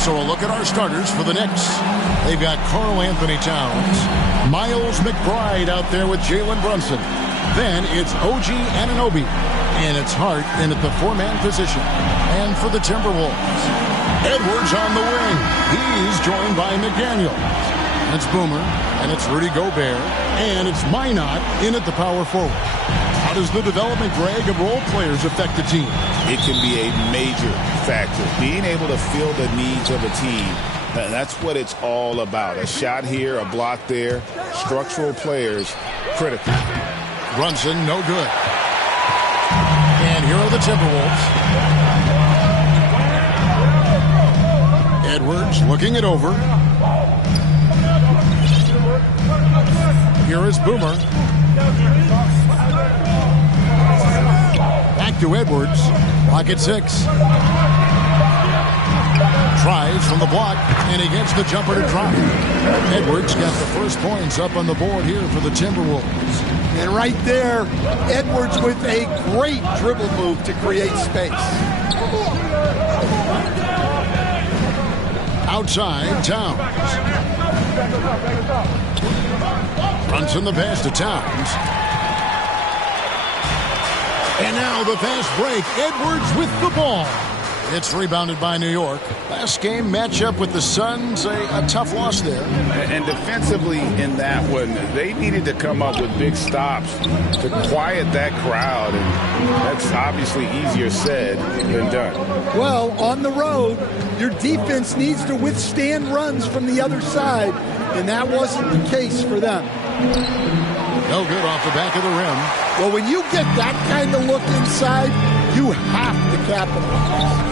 So a look at our starters for the Knicks. They've got Karl Anthony Towns, Miles McBride out there with Jalen Brunson. Then it's OG Anunoby, and it's Hart in at the four-man position. And for the Timberwolves, Edwards on the wing. He's joined by McDaniel. It's Boomer, and it's Rudy Gobert, and it's Minot in at the power forward. How does the development, Greg, of role players affect the team? It can be a major factor. Being able to fill the needs of a team, that's what it's all about. A shot here, a block there. Structural players, critical. Brunson, no good. And here are the Timberwolves. Edwards looking it over. Here is Boomer. Back to Edwards. Pocket 6. Tries from the block, and he gets the jumper to drop. Edwards got the first points up on the board here for the Timberwolves. And right there, Edwards with a great dribble move to create space. Outside, Towns. Brunson the pass to Towns. And now the fast break. Edwards with the ball. It's rebounded by New York. Last game matchup with the Suns, a tough loss there. And defensively in that one, they needed to come up with big stops to quiet that crowd. And that's obviously easier said than done. Well, on the road, your defense needs to withstand runs from the other side. And that wasn't the case for them. No good off the back of the rim. Well, when you get that kind of look inside, you have to capitalize.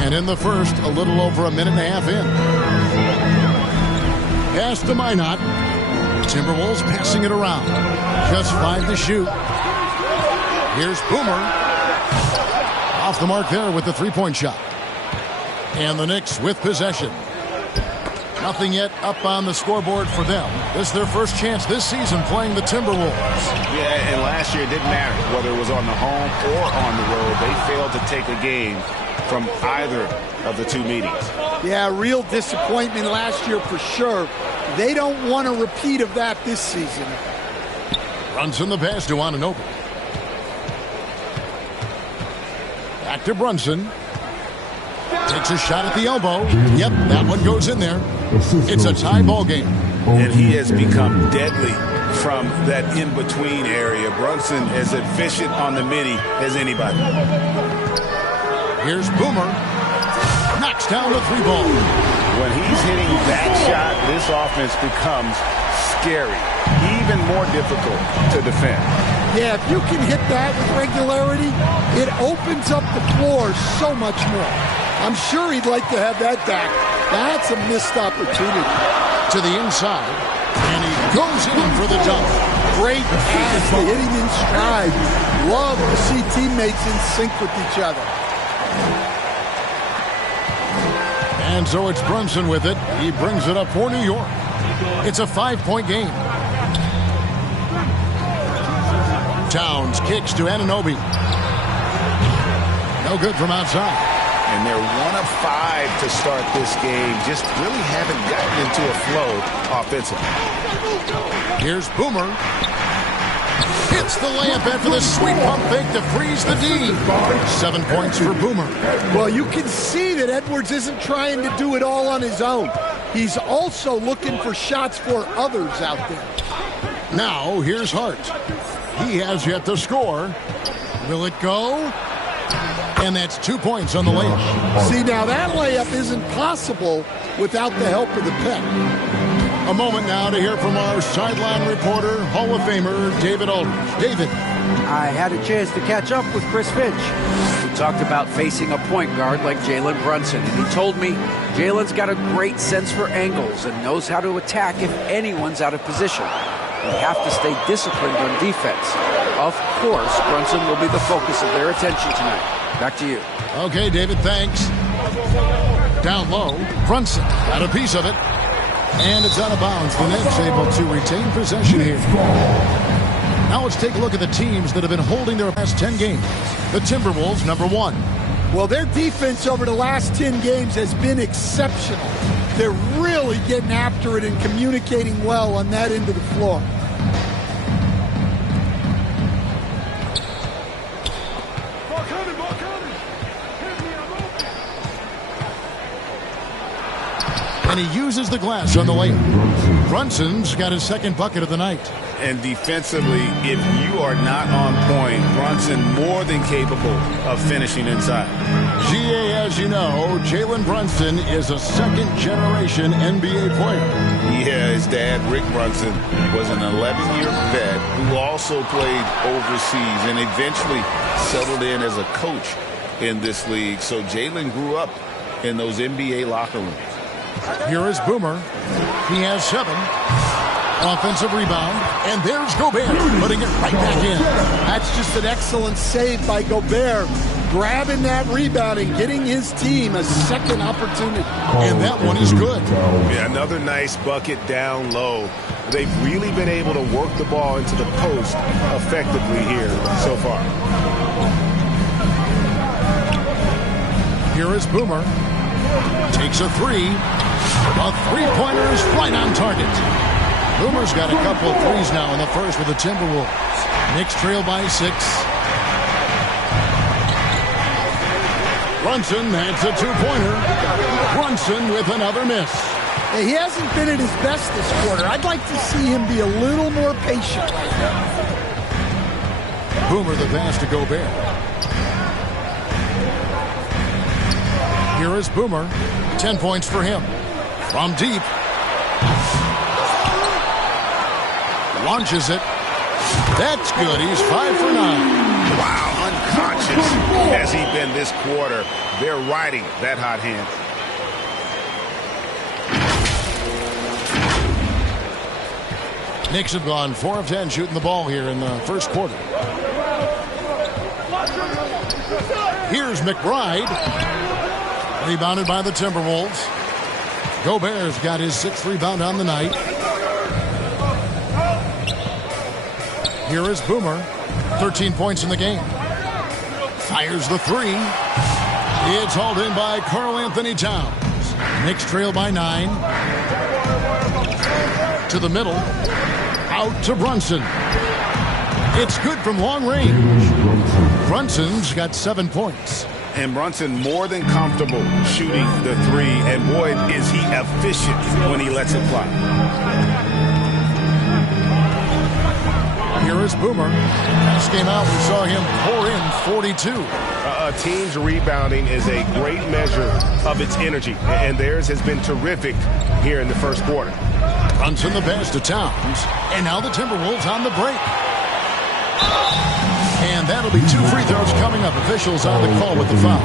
And in the first, a little over a minute and a half in. Pass to Minot. Timberwolves passing it around. Just 5 to shoot. Here's Boomer. Off the mark there with the three-point shot. And the Knicks with possession. Nothing yet up on the scoreboard for them. This is their first chance this season playing the Timberwolves. Yeah, and last year it didn't matter whether it was on the home or on the road. They failed to take a game from either of the two meetings. Yeah, real disappointment last year for sure. They don't want a repeat of that this season. Brunson the pass to Anunoby. Back to Brunson. Takes a shot at the elbow. Yep, that one goes in there. It's a tie ball game. And he has become deadly from that in-between area. Brunson as efficient on the midi as anybody. Here's Boomer. Knocks down the three ball. When he's hitting that shot, this offense becomes scary. Even more difficult to defend. Yeah, if you can hit that with regularity, it opens up the floor so much more. I'm sure he'd like to have that back. That's a missed opportunity. To the inside, and he goes in for the dunk. Great pass, hitting in stride. Love to see teammates in sync with each other. And so it's Brunson with it. He brings it up for New York. It's a 5-point game. Towns kicks to Anunoby. No good from outside. And they're 1 of 5 to start this game. Just really haven't gotten into a flow offensively. Here's Boomer. Hits the layup after the sweet pump fake to freeze the D. 7 points for Boomer. Well, you can see that Edwards isn't trying to do it all on his own. He's also looking for shots for others out there. Now, here's Hart. He has yet to score. Will it go? And that's 2 points on the layup. See, now that layup isn't possible without the help of the pick. A moment now to hear from our sideline reporter, Hall of Famer David Aldridge. David. I had a chance to catch up with Chris Finch. We talked about facing a point guard like Jalen Brunson, and he told me Jalen's got a great sense for angles and knows how to attack if anyone's out of position. We have to stay disciplined on defense. Of course, Brunson will be the focus of their attention tonight. Back to you. Okay, David, thanks. Down low, Brunson got a piece of it. And it's out of bounds. The Knicks able to retain possession here. Now let's take a look at the teams that have been holding their last 10 games. The Timberwolves, number 1. Well, their defense over the last 10 games has been exceptional. They're really getting after it and communicating well on that end of the floor. And he uses the glass on the layup. Brunson's got his second bucket of the night. And defensively, if you are not on point, Brunson more than capable of finishing inside. GA, as you know, Jalen Brunson is a second-generation NBA player. Yeah, his dad, Rick Brunson, was an 11-year vet who also played overseas and eventually settled in as a coach in this league. So Jalen grew up in those NBA locker rooms. Here is Boomer. He has 7. Offensive rebound. And there's Gobert putting it right back in. That's just an excellent save by Gobert. Grabbing that rebound and getting his team a second opportunity. And that one is good. Yeah, another nice bucket down low. They've really been able to work the ball into the post effectively here so far. Here is Boomer. Takes a 3. A three-pointer is right on target. Boomer's got a couple of threes now in the first with the Timberwolves. Knicks trail by 6. Brunson, that's a 2-pointer. Brunson with another miss. Hey, he hasn't been at his best this quarter. I'd like to see him be a little more patient right now. Boomer the pass to Gobert. Here is Boomer. 10 points for him. From deep. Launches it. That's good. He's 5 for 9. Wow, unconscious has he been this quarter. They're riding that hot hand. Knicks have gone 4 of 10 shooting the ball here in the first quarter. Here's McBride. Rebounded by the Timberwolves. Gobert's got his 6th rebound on the night. Here is Boomer. 13 points in the game. Fires the 3. It's hauled in by Karl-Anthony Towns. Knicks trail by 9. To the middle. Out to Brunson. It's good from long range. Brunson's got 7 points. And Brunson more than comfortable shooting the 3. And boy, is he efficient when he lets it fly. Here is Boomer. Last game out, we saw him pour in 42. A team's rebounding is a great measure of its energy, and theirs has been terrific here in the first quarter. Brunson the pass to Towns. And now the Timberwolves on the break. And that'll be 2 free throws coming up. Officials on the call with the foul.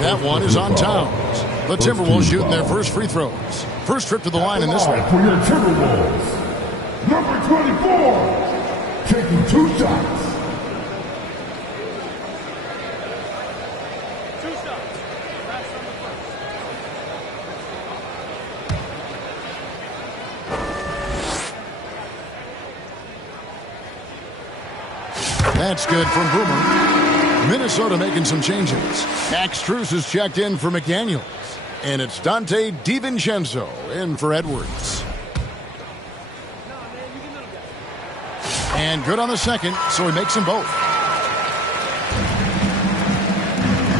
That one is on Towns. The Timberwolves shooting their first free throws. First trip to the line in this one. For your Timberwolves, number 24, taking 2 shots. That's good from Boomer. Minnesota making some changes. Max Strus is checked in for McDaniels. And it's Dante DiVincenzo in for Edwards. And good on the second, so he makes them both.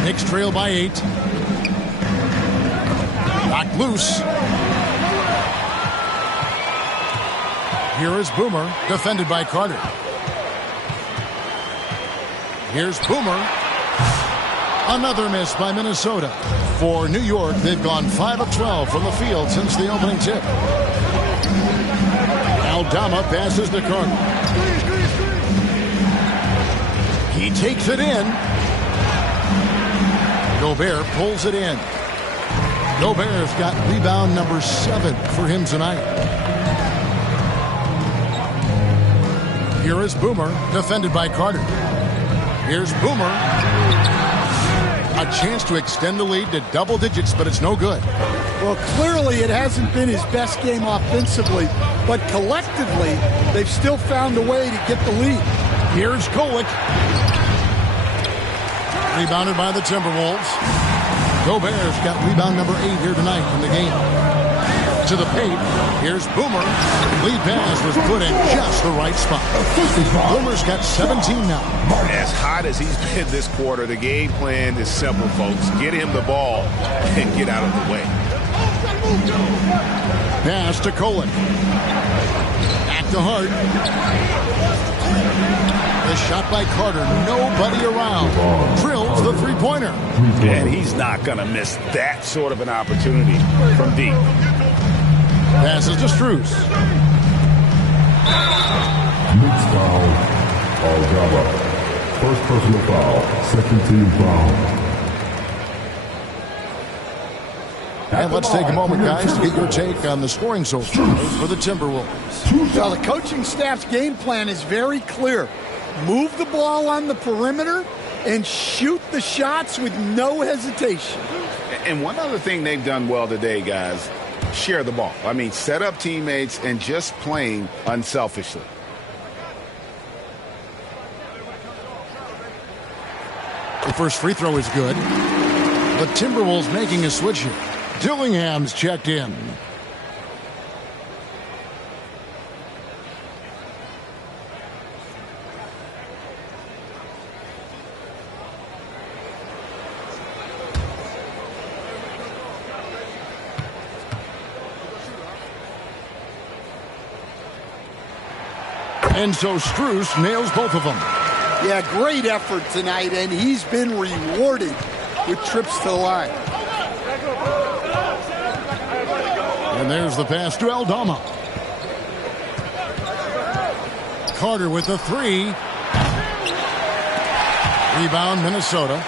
Knicks trail by 8. Knocked loose. Here is Boomer, defended by Carter. Here's Boomer. Another miss by Minnesota. For New York, they've gone 5 of 12 from the field since the opening tip. Aldama passes to Carter. He takes it in. Gobert pulls it in. Gobert's got rebound number 7 for him tonight. Here is Boomer, defended by Carter. Here's Boomer. A chance to extend the lead to double digits, but it's no good. Well, clearly it hasn't been his best game offensively, but collectively, they've still found a way to get the lead. Here's Golick. Rebounded by the Timberwolves. Gobert's got rebound number 8 here tonight in the game. To the paint. Here's Boomer. Lead pass was put in just the right spot. Boomer's got 17 now. As hot as he's been this quarter, the game plan is simple, folks. Get him the ball and get out of the way. Pass to Kolek. Back to Hart. The shot by Carter. Nobody around. Drills the three-pointer. And he's not going to miss that sort of an opportunity from deep. Passes to Strus. Mixed foul. Aldama. First personal foul. Second team foul. And let's take a moment, guys, to get your take on the scoring so far for the Timberwolves. Well, the coaching staff's game plan is very clear. Move the ball on the perimeter and shoot the shots with no hesitation. And one other thing they've done well today, guys, share the ball. I mean, set up teammates and just playing unselfishly. The first free throw is good. The Timberwolves making a switch here. Dillingham's checked in. And so Strus nails both of them. Yeah, great effort tonight, and he's been rewarded with trips to the line. And there's the pass to Aldama. Carter with the three. Rebound, Minnesota.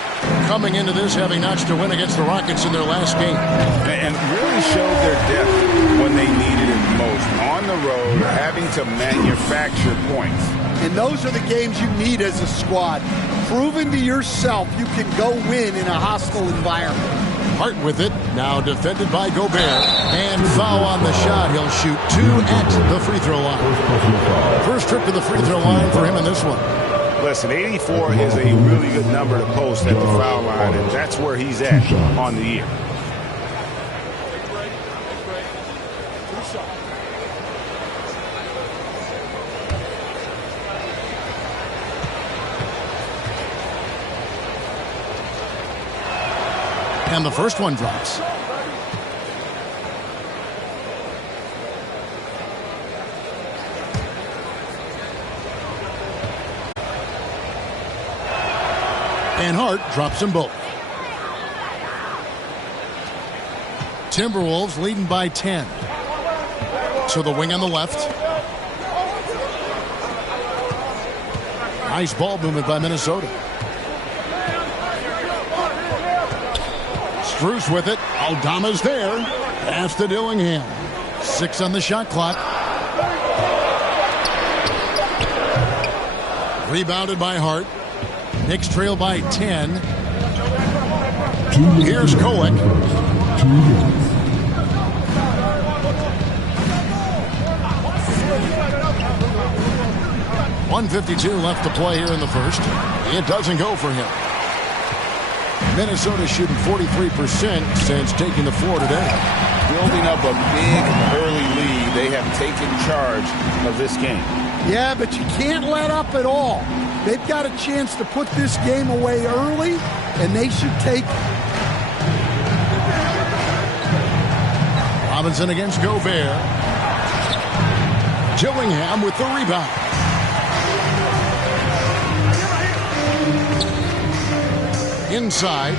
Coming into this having notched a win against the Rockets in their last game. And really showed their depth when they needed it most. On the road, having to manufacture points. And those are the games you need as a squad. Proving to yourself you can go win in a hostile environment. Hart with it. Now defended by Gobert. And foul on the shot. He'll shoot 2 at the free throw line. First trip to the free throw line for him in this one. Listen, 84 is a really good number to post at the foul line, and that's where he's at on the year. And the first one drops. And Hart drops them both. Timberwolves leading by 10. To the wing on the left. Nice ball movement by Minnesota. Strus with it. Aldama's there. Pass to Dillingham. 6 on the shot clock. Rebounded by Hart. Knicks trail by 10. Here's Kolek. 1:52 left to play here in the first. It doesn't go for him. Minnesota shooting 43% since taking the floor today. Building up a big early lead. They have taken charge of this game. Yeah, but you can't let up at all. They've got a chance to put this game away early, and they should take it. Robinson against Gobert. Dillingham with the rebound. Inside.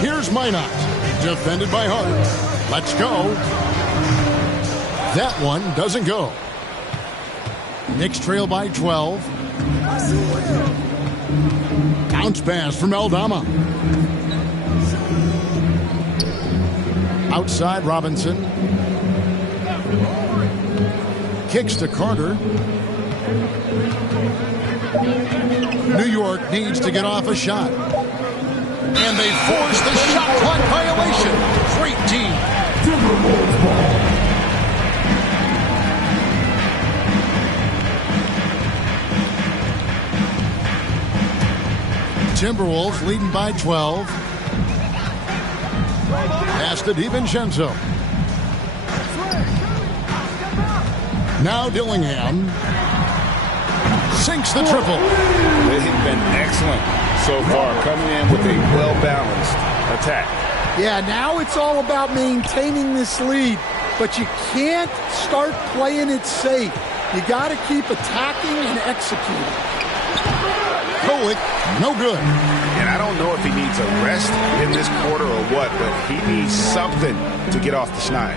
Here's Minot. Defended by Hart. Let's go. That one doesn't go. Knicks trail by 12. Bounce pass from Aldama. Outside Robinson. Kicks to Carter. New York needs to get off a shot. And they force the shot clock violation. Great team. Timberwolves leading by 12. Pass to DiVincenzo. Now Dillingham sinks the triple. They have been excellent so far, coming in with a well-balanced attack. Yeah, now it's all about maintaining this lead, but you can't start playing it safe. You got to keep attacking and executing. Kolek, no good. And I don't know if he needs a rest in this quarter or what, but he needs something to get off the schneid.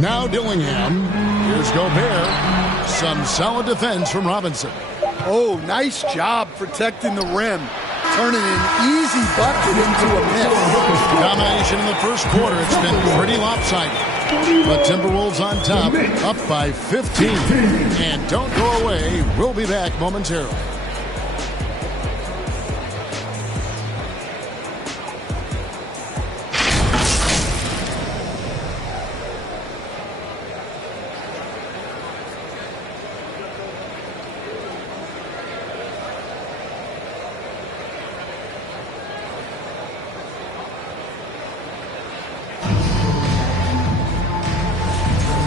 Now Dillingham. Here's Gobert. Some solid defense from Robinson. Oh, nice job protecting the rim. Turning an easy bucket into a miss. Domination in the first quarter. It's been pretty lopsided. But Timberwolves on top, up by 15. And don't go away. We'll be back momentarily.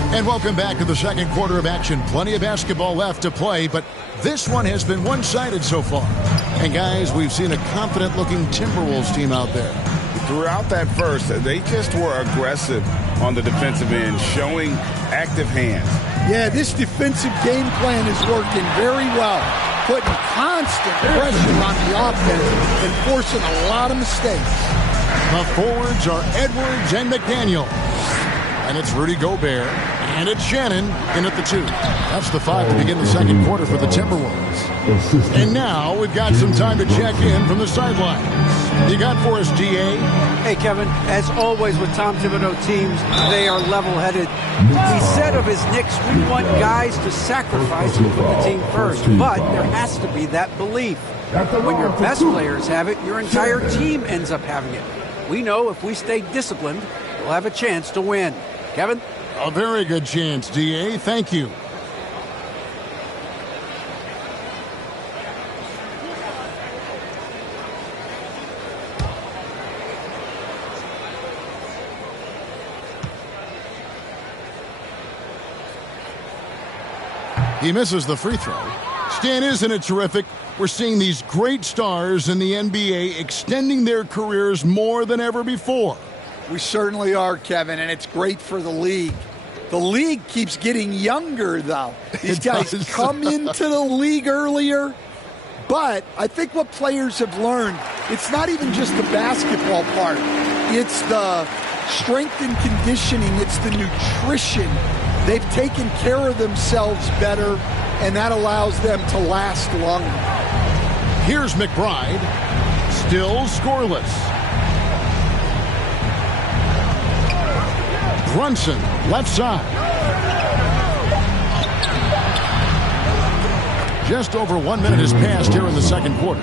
And welcome back to the second quarter of action. Plenty of basketball left to play, but this one has been one-sided so far. And guys, we've seen a confident-looking Timberwolves team out there. Throughout that first, they just were aggressive on the defensive end, showing active hands. Yeah, this defensive game plan is working very well, putting constant pressure on the offense and forcing a lot of mistakes. The forwards are Edwards and McDaniel. And it's Rudy Gobert. And it's Shannon in at the 2. That's the 5 to begin the second quarter for the Timberwolves. And now we've got some time to check in from the sidelines. You got for us, DA? Hey, Kevin, as always with Tom Thibodeau teams, they are level-headed. He said of his Knicks, we want guys to sacrifice and put the team first. But there has to be that belief. When your best players have it, your entire team ends up having it. We know if we stay disciplined, we'll have a chance to win. Kevin? A very good chance, DA. Thank you. He misses the free throw. Stan, isn't it terrific? We're seeing these great stars in the NBA extending their careers more than ever before. We certainly are, Kevin, and it's great for the league. The league keeps getting younger, though. These guys come into the league earlier, but I think what players have learned, it's not even just the basketball part. It's the strength and conditioning. It's the nutrition. They've taken care of themselves better, and that allows them to last longer. Here's McBride, still scoreless. Brunson, left side. Just over 1 minute has passed here in the second quarter.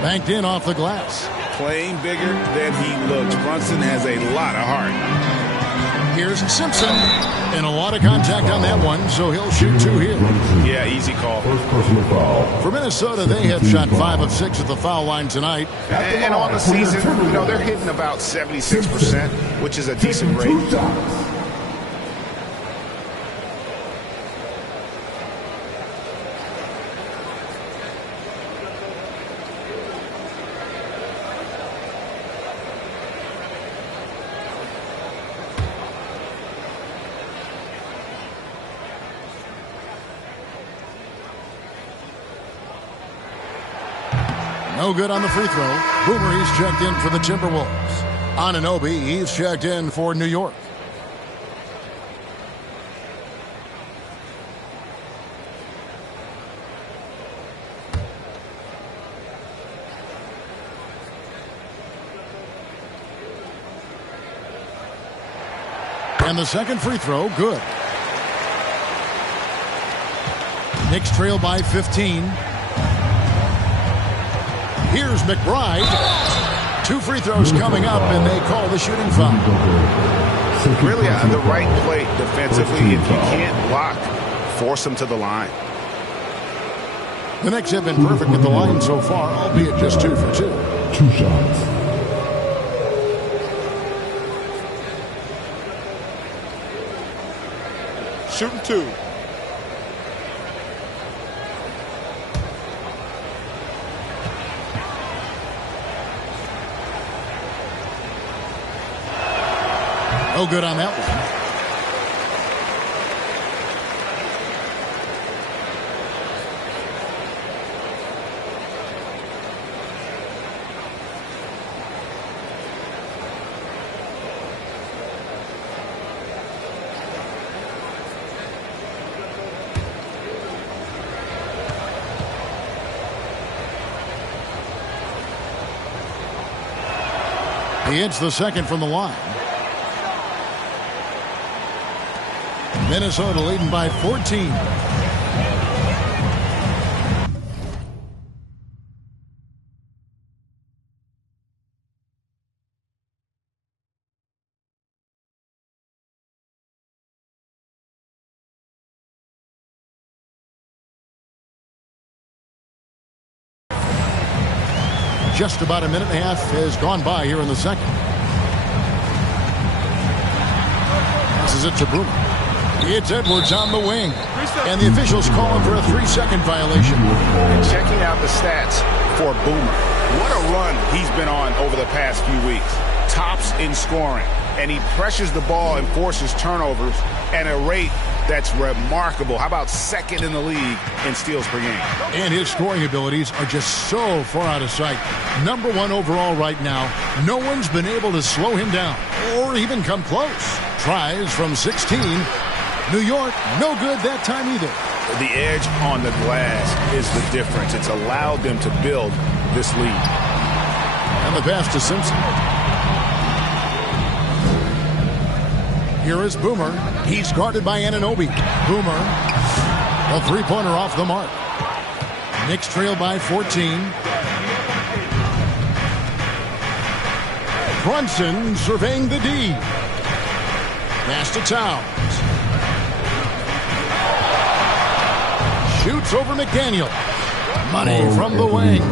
Banked in off the glass. Playing bigger than he looks. Brunson has a lot of heart. Here's Simpson. And a lot of contact on that one, so he'll shoot 2 here. Yeah, easy call. First personal foul. For Minnesota, they have shot 5 of 6 at the foul line tonight. And on the season, they're hitting about 76%, which is a decent rate. No good on the free throw. Boomer, he's checked in for the Timberwolves. Anunoby, he's checked in for New York. And the second free throw, good. Knicks trail by 15. Here's McBride. 2 free throws coming up, and they call the shooting foul. Really on the right play defensively. If you can't block, force them to the line. The Knicks have been perfect at the line so far, albeit just 2 for 2. 2 shots. Shooting 2. No good on that one. He hits the second from the line. Minnesota leading by 14. Just about a minute and a half has gone by here in the second. This is it to Boomer. It's Edwards on the wing. And the officials calling for a 3-second violation. And checking out the stats for Boomer. What a run he's been on over the past few weeks. Tops in scoring. And he pressures the ball and forces turnovers at a rate that's remarkable. How about second in the league in steals per game? And his scoring abilities are just so far out of sight. Number 1 overall right now. No one's been able to slow him down or even come close. Tries from 16. New York, no good that time either. The edge on the glass is the difference. It's allowed them to build this lead. And the pass to Simpson. Here is Boomer. He's guarded by Anunoby. Boomer, a 3-pointer off the mark. Knicks trail by 14. Brunson surveying the D. Pass to Towns. Shoots over McDaniel. Money from the wing.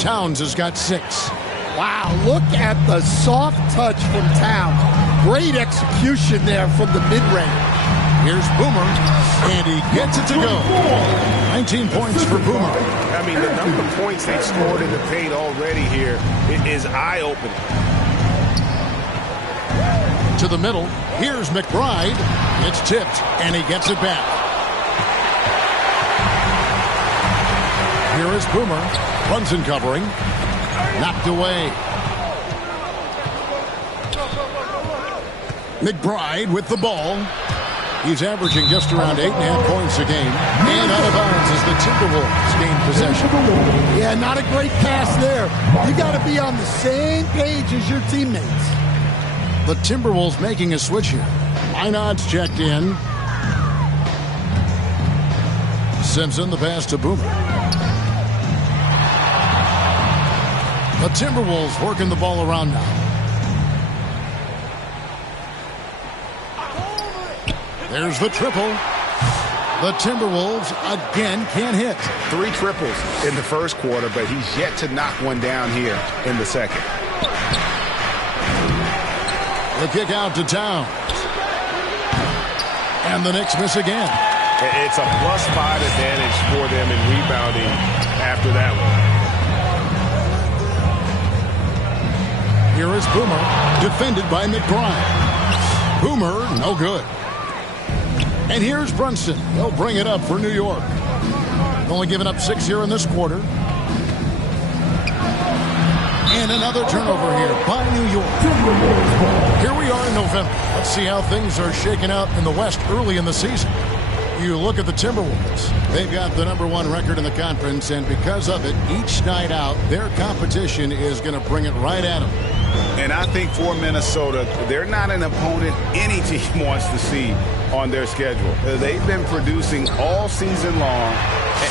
Towns has got 6. Wow, look at the soft touch from Towns. Great execution there from the mid-range. Here's Boomer, and he gets it to go. 19 points for Boomer. I mean, the number of points they've scored in the paint already here is eye-opening. To the middle. Here's McBride. It's tipped, and he gets it back. Here is Boomer. Brunson covering. Knocked away. McBride with the ball. He's averaging just around 8.5 points a game. And out of bounds as the Timberwolves gain possession. Yeah, not a great pass there. You got to be on the same page as your teammates. The Timberwolves making a switch here. Einod's checked in. Simpson, the pass to Boomer. The Timberwolves working the ball around now. There's the triple. The Timberwolves again can't hit. 3 triples in the first quarter, but he's yet to knock one down here in the second. The kick out to Towns. And the Knicks miss again. It's a +5 advantage for them in rebounding after that one. Here is Boomer, defended by McBride. Boomer, no good. And here's Brunson. He'll bring it up for New York. Only giving up 6 here in this quarter. And another turnover here by New York. Here we are in November. Let's see how things are shaking out in the West early in the season. You look at the Timberwolves. They've got the #1 record in the conference, and because of it, each night out, their competition is going to bring it right at them. And I think for Minnesota, they're not an opponent any team wants to see on their schedule. They've been producing all season long,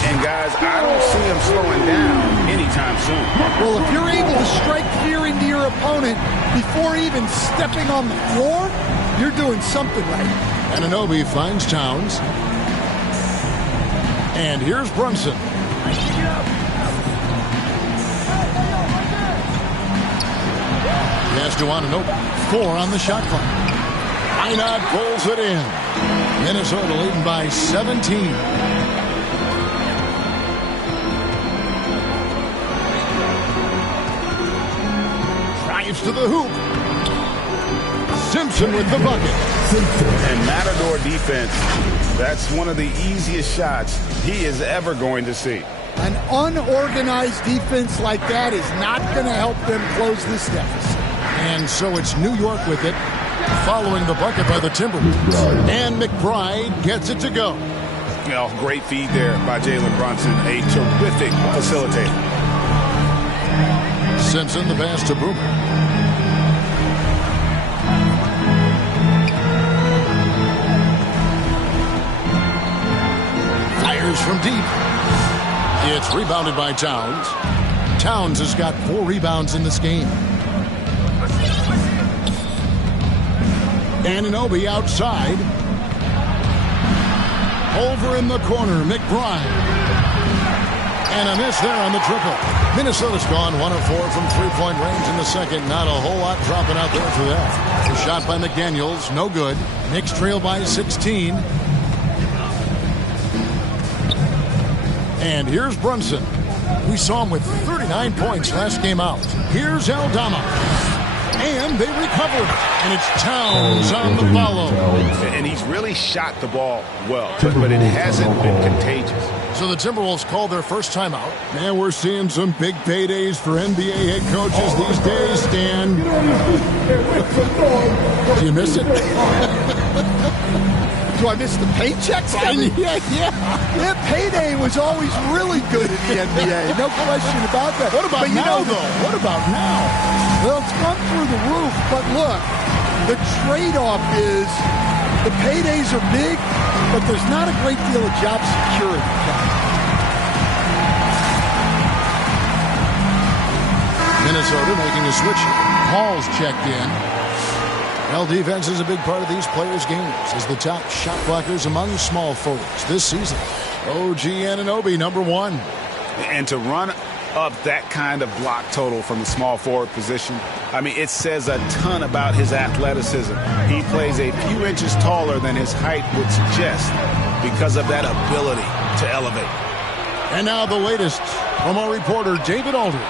and guys, I don't see them slowing down anytime soon. Well, if you're able to strike fear into your opponent before even stepping on the floor, you're doing something right. Anunoby finds Towns. And here's Brunson. Pass to Anunoby. 4 on the shot clock. Einad pulls it in. Minnesota leading by 17. Drives to the hoop. Simpson with the bucket. And Matador defense, that's one of the easiest shots he is ever going to see. An unorganized defense like that is not going to help them close this deficit. And so it's New York with it, following the bucket by the Timberwolves. And McBride gets it to go. You know, great feed there by Jalen Brunson, a terrific facilitator. Simpson, the pass to Boomer. Fires from deep. It's rebounded by Towns. Towns has got 4 rebounds in this game. Anunoby outside. Over in the corner, McBride. And a miss there on the triple. Minnesota's gone 1 of 4 from three-point range in the second. Not a whole lot dropping out there for that. The shot by McDaniels, no good. Knicks trail by 16. And here's Brunson. We saw him with 39 points last game out. Here's Aldama. And they recover it. And it's Towns on the follow. And he's really shot the ball well, but it hasn't been contagious. So the Timberwolves called their first timeout. Man, we're seeing some big paydays for NBA head coaches these days, Stan. Do you miss it? Do I miss the paychecks? Yeah. That payday was always really good in the NBA. No question about that. What about now, though? What about now? Well, it's gone through the roof. But look, the trade-off is the paydays are big, but there's not a great deal of job security. Minnesota making a switch. Paul's checked in. Well, defense is a big part of these players' games as the top shot blockers among small forwards this season. OG Anunoby, number 1. And to run up that kind of block total from the small forward position, I mean, it says a ton about his athleticism. He plays a few inches taller than his height would suggest because of that ability to elevate. And now the latest from our reporter, David Aldridge.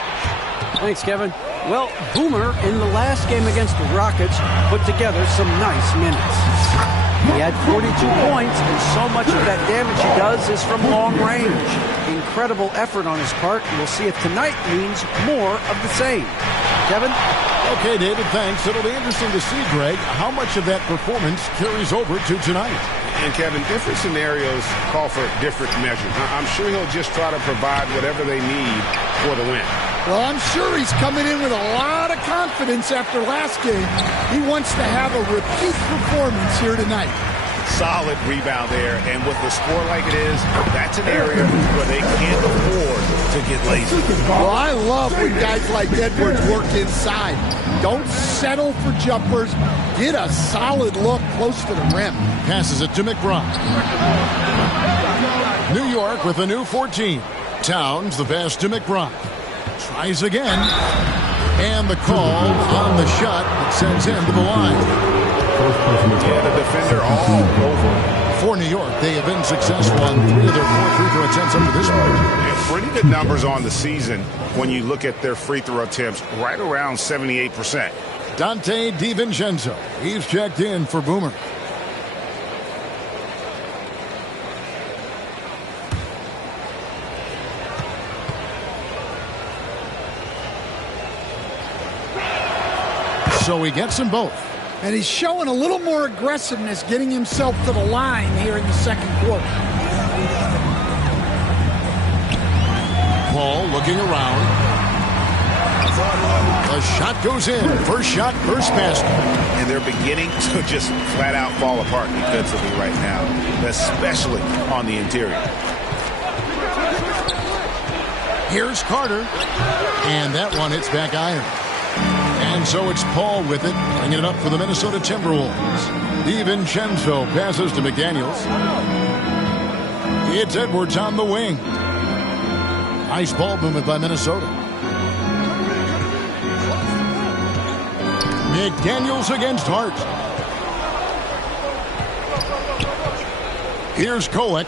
Thanks, Kevin. Well, Boomer, in the last game against the Rockets, put together some nice minutes. He had 42 points, and so much of that damage he does is from long range. Incredible effort on his part, and we'll see if tonight means more of the same. Kevin? Okay, David, thanks. It'll be interesting to see, Greg, how much of that performance carries over to tonight. And, Kevin, different scenarios call for different measures. I'm sure he'll just try to provide whatever they need for the win. Well, I'm sure he's coming in with a lot of confidence after last game. He wants to have a repeat performance here tonight. Solid rebound there, and with the score like it is, that's an area where they can't afford to get lazy. Well, I love when guys like Edwards work inside. Don't settle for jumpers. Get a solid look close to the rim. Passes it to McBride. New York with a new 14. Towns, the pass to McBride. Tries again. And the call on the shot that sends him to the line. Yeah, the defender all over. For New York, they have been successful on 3 of their 4 free throw attempts up to this point. Yeah, pretty good numbers on the season when you look at their free throw attempts, right around 78%. Dante DiVincenzo, he's checked in for Boomer. So he gets them both. And he's showing a little more aggressiveness, getting himself to the line here in the second quarter. Paul looking around. The shot goes in. First shot, first basket. And they're beginning to just flat out fall apart defensively right now, especially on the interior. Here's Carter. And that one hits back iron. And so it's Paul with it, bringing it up for the Minnesota Timberwolves. DiVincenzo passes to McDaniels. It's Edwards on the wing. Nice ball movement by Minnesota. McDaniels against Hart. Here's Kolek.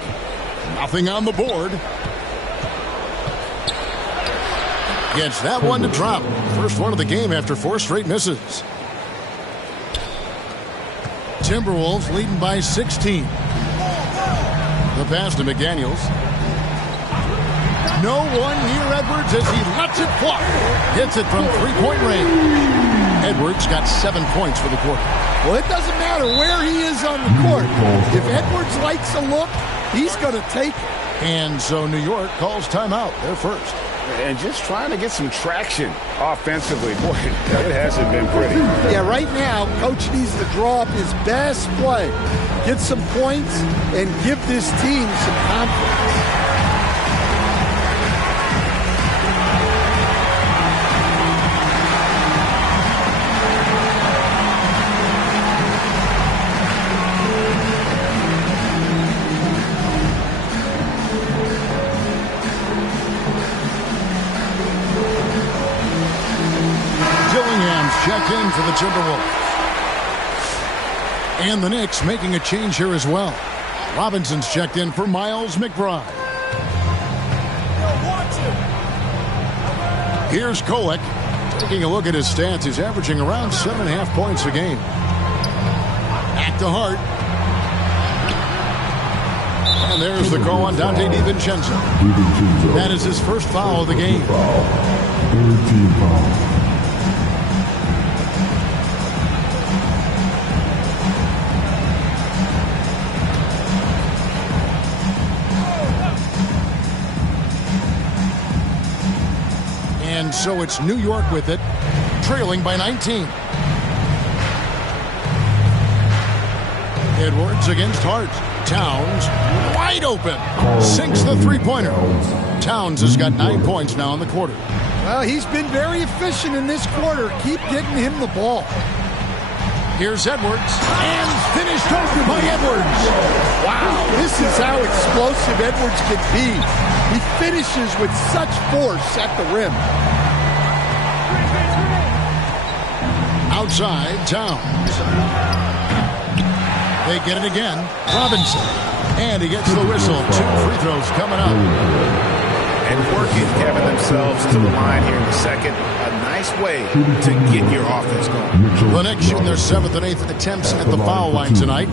Nothing on the board. Gets that one to drop. First one of the game after 4 straight misses. Timberwolves leading by 16. The pass to McDaniels. No one near Edwards as he lets it fly. Hits it from 3-point range. Edwards got 7 points for the quarter. Well, it doesn't matter where he is on the court. If Edwards likes a look, he's going to take it. And so New York calls timeout. They're first. And just trying to get some traction offensively. Boy, it hasn't been pretty. Yeah, right now, Coach needs to draw up his best play, get some points, and give this team some confidence. Checked in for the Timberwolves. And the Knicks making a change here as well. Robinson's checked in for Miles McBride. Here's Kolek. Taking a look at his stats, he's averaging around 7.5 points a game. Back to Hart. And there's the call on Dante DiVincenzo. That is his first foul of the game. 13 foul. And so it's New York with it, trailing by 19. Edwards against Hart. Towns wide open. Sinks the three-pointer. Towns has got 9 points now in the quarter. Well, he's been very efficient in this quarter. Keep getting him the ball. Here's Edwards. And finished open by Edwards. Wow, this is how explosive Edwards can be. He finishes with such force at the rim. Outside, Towns. They get it again. Robinson. And he gets the whistle. 2 free throws coming up. And working, Kevin, themselves to the line here in the second. A nice way to get your offense going. The Knicks shooting their 7th and 8th attempts at the foul line tonight.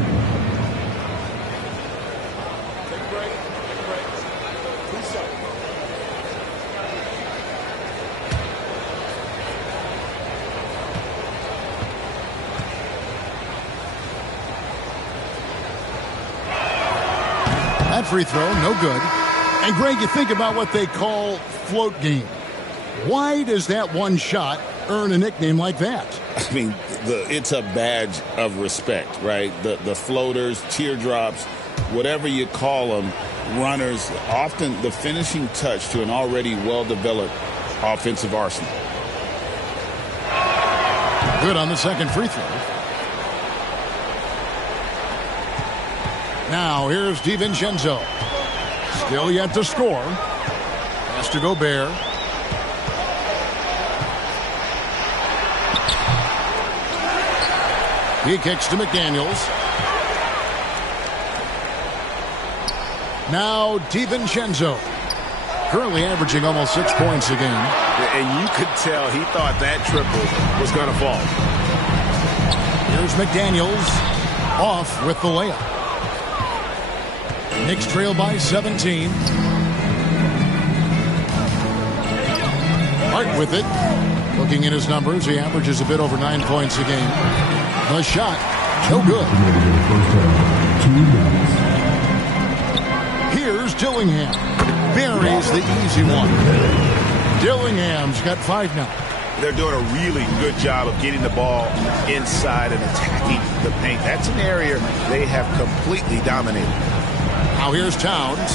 That free throw, no good. And Greg, you think about what they call float game. Why does that one shot earn a nickname like that? I mean, it's a badge of respect, right? The floaters, teardrops, whatever you call them, runners, often the finishing touch to an already well-developed offensive arsenal. Good on the second free throw. Now here's DiVincenzo. Still yet to score. Has to Gobert. He kicks to McDaniels. Now DiVincenzo. Currently averaging almost 6 points a game. And you could tell he thought that triple was going to fall. Here's McDaniels. Off with the layup. Knicks trail by 17. Hart with it. Looking at his numbers, he averages a bit over 9 points a game. The shot, no good. Here's Dillingham. Buries the easy one. Dillingham's got 5 now. They're doing a really good job of getting the ball inside and attacking the paint. That's an area they have completely dominated. Now here's Towns.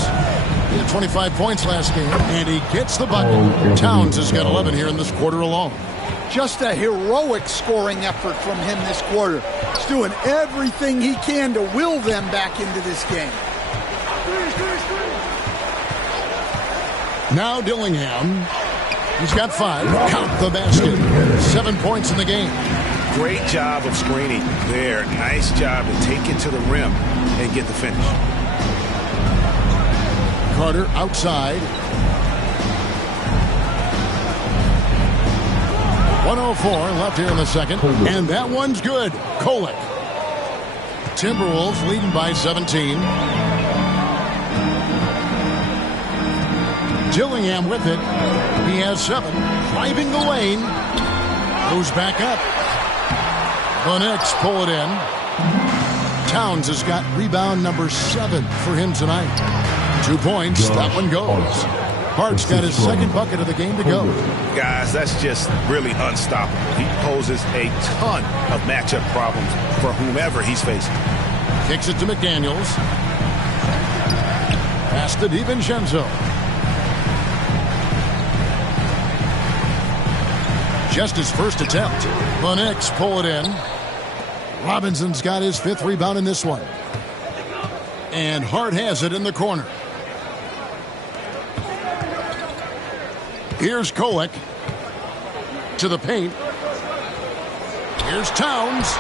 He had 25 points last game, and he gets the bucket. Towns has got 11 here in this quarter alone. Just a heroic scoring effort from him this quarter. He's doing everything he can to will them back into this game. Now Dillingham. He's got 5. Count the basket. 7 points in the game. Great job of screening there. Nice job to take it to the rim and get the finish. Carter outside. 104 left here in the second. And that one's good. Kolek. Timberwolves leading by 17. Dillingham with it. He has 7. Driving the lane. Goes back up. The Knicks pull it in. Towns has got rebound number 7 for him tonight. 2 points. That one goes. Hart's got his second bucket of the game to go. Guys, that's just really unstoppable. He poses a ton of matchup problems for whomever he's facing. Kicks it to McDaniels. Pass to DiVincenzo. Just his first attempt. The Knicks pull it in. Robinson's got his 5th rebound in this one. And Hart has it in the corner. Here's Kolek to the paint. Here's Towns.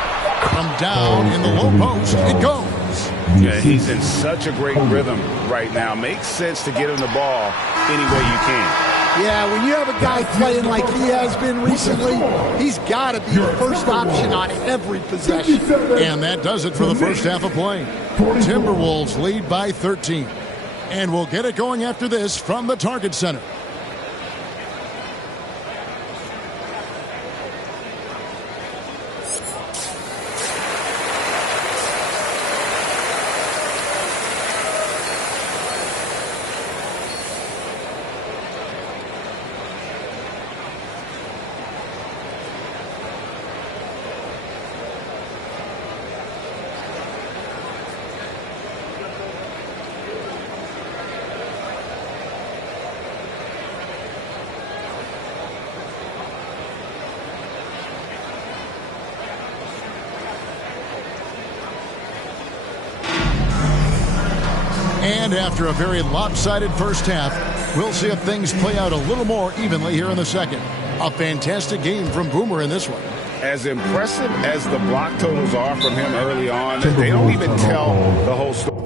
From down in the low post, it goes. Yeah, he's in such a great rhythm right now. Makes sense to get him the ball any way you can. Yeah, when you have a guy playing like he has been recently, he's got to be the first option on every possession. And that does it for the first half of play. Timberwolves lead by 13. And we'll get it going after this from the Target Center. And after a very lopsided first half, we'll see if things play out a little more evenly here in the second. A fantastic game from Boomer in this one. As impressive as the block totals are from him early on, they don't even tell the whole story.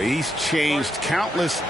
He's changed countless